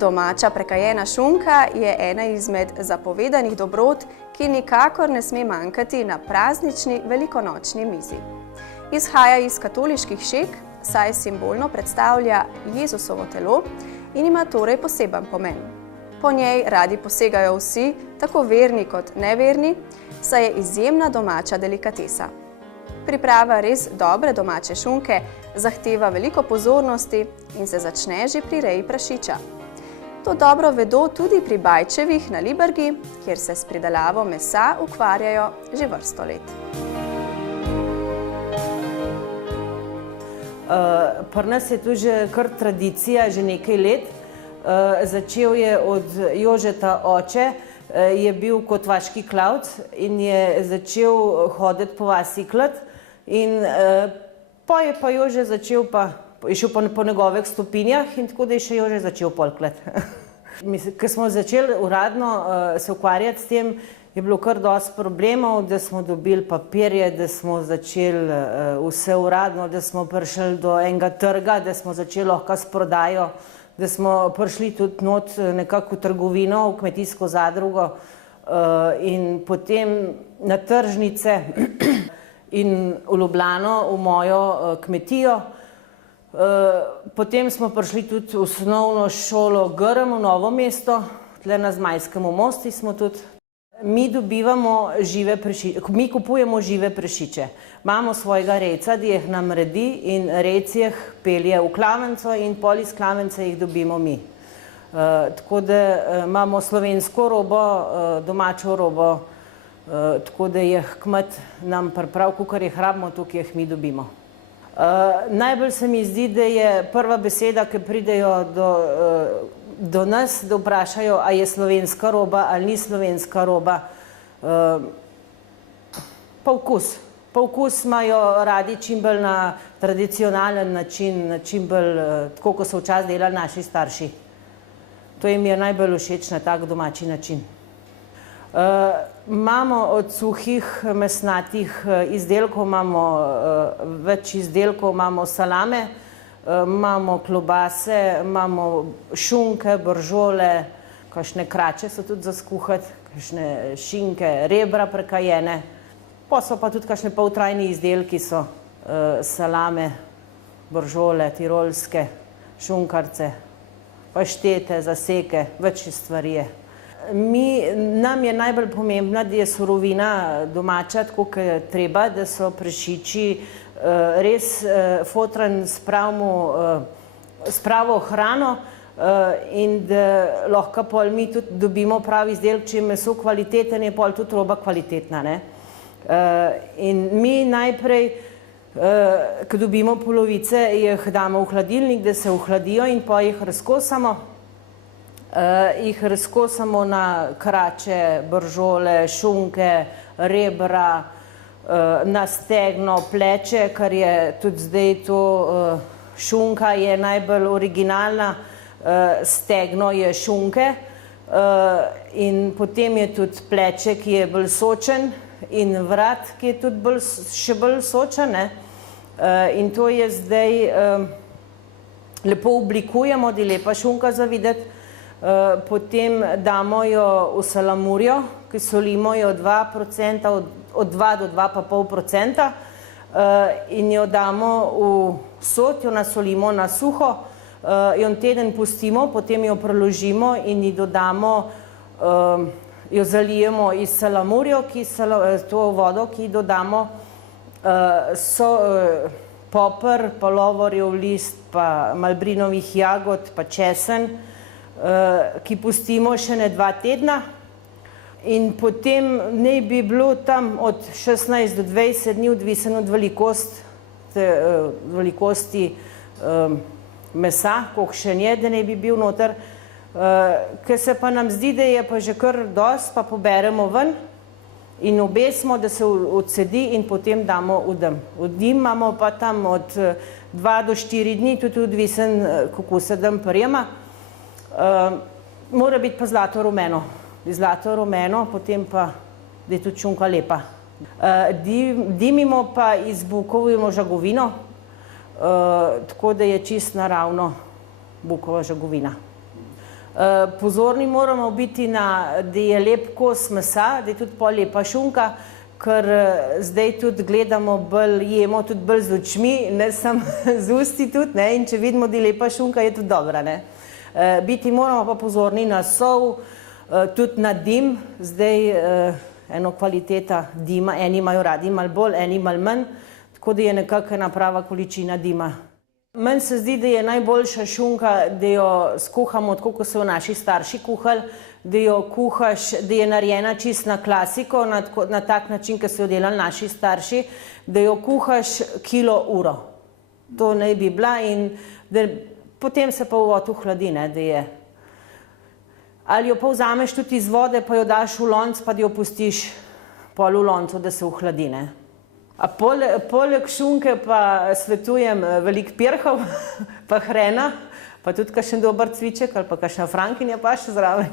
Domača prekajena šunka je ena izmed zapovedanih dobrot, ki nikakor ne sme manjkati na praznični velikonočni mizi. Izhaja iz katoliških šeg, saj simbolno predstavlja Jezusovo telo in ima torej poseben pomen. Po njej radi posegajo vsi, tako verni kot neverni, saj je izjemna domača delikatesa. Priprava res dobre domače šunke zahteva veliko pozornosti in se začne že pri reji prašiča. To dobro vedo tudi pri Bajčevih na Librgi, kjer se s pridelavo mesa ukvarjajo že vrsto let. Pri nas je tu že kar tradicija, že nekaj let. Začel je od Jožeta oče, je bil kot vaški klavc in je začel hoditi po vasi klet. In pa je pa Jože začel je šel po njegovih stopinjah in tako da je še Jože začel polklet. Ko smo začeli uradno se ukvarjati s tem, je bilo kar dosti problemov, da smo dobili papirje, da smo začeli vse uradno, da smo prišli do enega trga, da smo začeli lahko s prodajo, da smo prišli tudi not nekako v trgovino, v kmetijsko zadrugo in potem na tržnice in v Ljubljano, v mojo kmetijo. Potem smo prišli tudi v osnovno šolo Grm v Novo mesto, tle na Zmajskem mostu smo tudi. Mi dobivamo žive prašiče, mi kupujemo žive prašiče. Imamo svojega rejca, da jih nam redi in rejc jih pelje v klavenco in pol iz klavence jih dobimo mi. Tako da imamo slovensko robo, domačo robo, tako da jih kmet nam pripravi, kakor jih rabimo, toliko jih mi dobimo. Najbolj se mi zdi, da je prva beseda, ki pridejo do nas, da vprašajo, a je slovenska roba ali ni slovenska roba, pa vkus. Pa vkus imajo radi čim bolj na tradicionalen način, čim bolj tako, kot so včasih delali naši starši. To jim je najbolj všeč na tak domači način. Imamo od suhih mesnatih izdelkov, imamo več izdelkov, imamo salame, imamo klobase, imamo šunke, bržole, kakšne krače so tudi za skuhati, kakšne šinke, rebra prekajene, pa so pa tudi kakšne poltrajni izdelki, so salame, bržole, tirolske, šunkarce, paštete, zaseke, več stvari je. Nam je najbolj pomembna, da je surovina domača, tako kot je treba, da so prašiči res fotran s pravo hrano in da lahko pol mi tudi dobimo pravi izdelek, če je meso kvaliteten, je pol tudi roba kvalitetna. In mi najprej, ko dobimo polovice, jih damo v hladilnik, da se ohladijo in pa jih razkosamo. Jih razkosamo na krače, bržole, šunke, rebra, na stegno, pleče, kar je tudi zdaj to, šunka je najbolj originalna, stegno je šunke in potem je tudi pleče, ki je bolj sočen in vrat, ki je tudi še bolj sočen. In to je zdaj, lepo oblikujemo, da je lepa šunka za videti. Potem damo jo v salamurjo, ki solimo jo 2%, od 2 do 2,5% in jo damo v sol, jo nasolimo na suho, jo teden pustimo, potem jo preložimo in ji dodamo, jo zalijemo iz salamurjo, to vodo, ki ji dodamo, so poper, pa lovorjev list, pa malbrinovih jagod, pa česen, ki pustimo še ne 2 tedna in potem naj bi bilo tam od 16 do 20 dni, odvisen od velikosti mesa, kolikšen je, da naj bi bil noter. Ker se pa nam zdi, da je pa že kar dosti, pa poberemo ven in obesimo, da se odsedi in potem damo v dim. V dim imamo pa tam od 2 do 4 dni, tudi odvisen, kako se dim prijema. Mora biti pa zlato rumeno. Zlato rumeno, potem pa, da je tudi šunka lepa. Dimimo pa izbukovimo žagovino, tako da je čist naravno bukova žagovina. Pozorni moramo biti da je lep kos mesa, da je tudi pol lepa šunka, ker zdaj tudi gledamo bolj, jemo tudi bolj z očmi, ne samo z usti tudi, ne, in če vidimo, da je lepa šunka, je tudi dobra, ne. Biti moramo pa pozorni na sol, tudi na dim, zdaj eno kvaliteta dima, eni imajo radi malo bolj, eni malo manj, tako da je nekako ena prava količina dima. Meni se zdi, da je najboljša šunka, da jo skuhamo tako, kot so naši starši kuhali, da jo kuhaš, da je narejena čist na klasiko, na tak način, kot so jo delali naši starši, da jo kuhaš kilo uro. To naj bi bila in da potem se pa uvod hladi, ne, da je. Ali jo pa vzameš tudi iz vode, pa jo daš v lonc, pa da jo pustiš pol v loncu, da se hladi, ne. A poleg šunke pa svetujem veliko pirhov, pa hrena, pa tudi kakšen dober cviček ali pa kakšna frankinja pa še zraven.